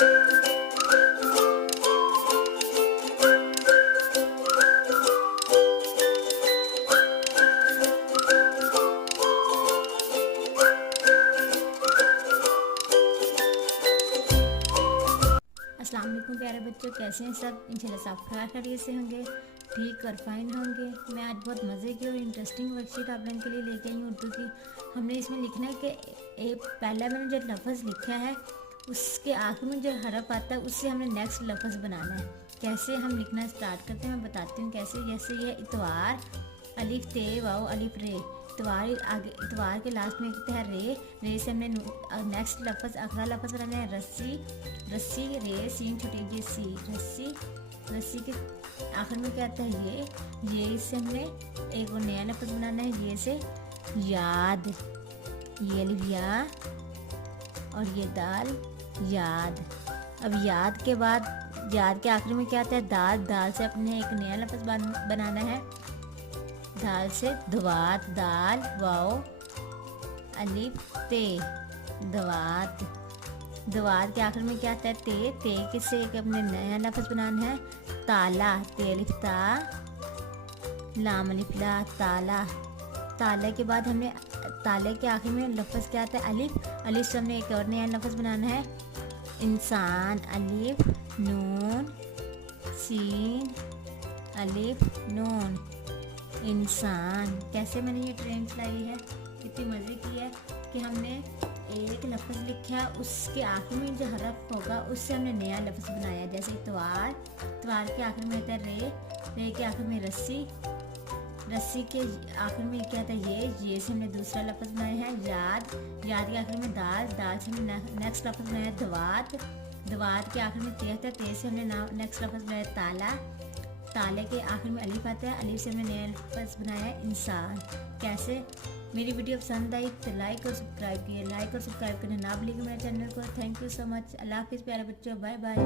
अस्सलाम वालेकुम प्यारे बच्चों, कैसे हैं सब? इंशाल्लाह सब खैरियत से होंगे, ठीक और फाइन होंगे। मैं आज बहुत मज़े की और इंटरेस्टिंग वर्कशीट आप लोगों के लिए लेके आई हूँ उर्दू की। हमने इसमें लिखना है कि एक पहला मैंने जो लफ्ज़ लिखा है उसके आखिर में जो हरफ आता है उससे हमने नेक्स्ट लफ्ज़ बनाना है। कैसे हम लिखना स्टार्ट करते हैं मैं बताती हूँ कैसे। जैसे ये इतवार, अलिफ ते वाओ अलिफ रे। इतवार आगे, इतवार के लास्ट में लिखते हैं रे। रे से हमने नेक्स्ट लफ्ज़ अगला लफ्ज़ बनाना है रस्सी। रस्सी रे सीन छोटी जी सी रस्सी। रस्सी के आखिर में क्या आता है ये इससे हमने एक और नया लफ्ज़ बनाना है ये से याद। ये अलिफ या और ये दाल याद। अब याद के बाद याद के आखिर में क्या आता है दाल। दाल से अपने एक नया लफ्ज़ बनाना है। दाल से दवात दाल वाओ अलिफ ते दवात। दवात के आखिर में क्या आता है ते के से एक अपने नया लफ्ज़ बनाना है ताला। ते अलिफ ता लाम अलिफ ला ताला। ताला के बाद हमें ताले के आखिर में लफ्ज़ क्या आता है अलिफ। अलिफ से हमने एक और नया लफ्ज़ बनाना है इंसान। अलिफ नून सीन अलिफ नून इंसान। कैसे मैंने ये ट्रेन चलाई है, कितनी मज़े की है कि हमने एक लफ्ज़ लिखा उसके आखिर में जो हरफ होगा उससे हमने नया लफ्ज़ बनाया। जैसे इतवार, इतवार के आखिर में आता है रे के आखिर में रस्सी। रस्सी के आखिर में क्या था ये से हमने दूसरा लफ्ज़ बनाया है याद। याद के आखिर में दाल से हमने नेक्स्ट लफ्ज़ बनाया दवात। दवात के आखिर में ते था ते से हमने नेक्स्ट लफ्ज़ बनाया ताला। ताले के आखिर में अलिफ आता है। अलिफ से हमने नया लफ्ज़ बनाया है इंसान। कैसे? मेरी वीडियो पसंद आई तो लाइक और सब्सक्राइब कीजिए। लाइक और सब्सक्राइब करना ना भूलिएगा मेरे चैनल को। Thank you so much. अल्लाह हाफिज़ प्यारे बच्चों, बाय बाय।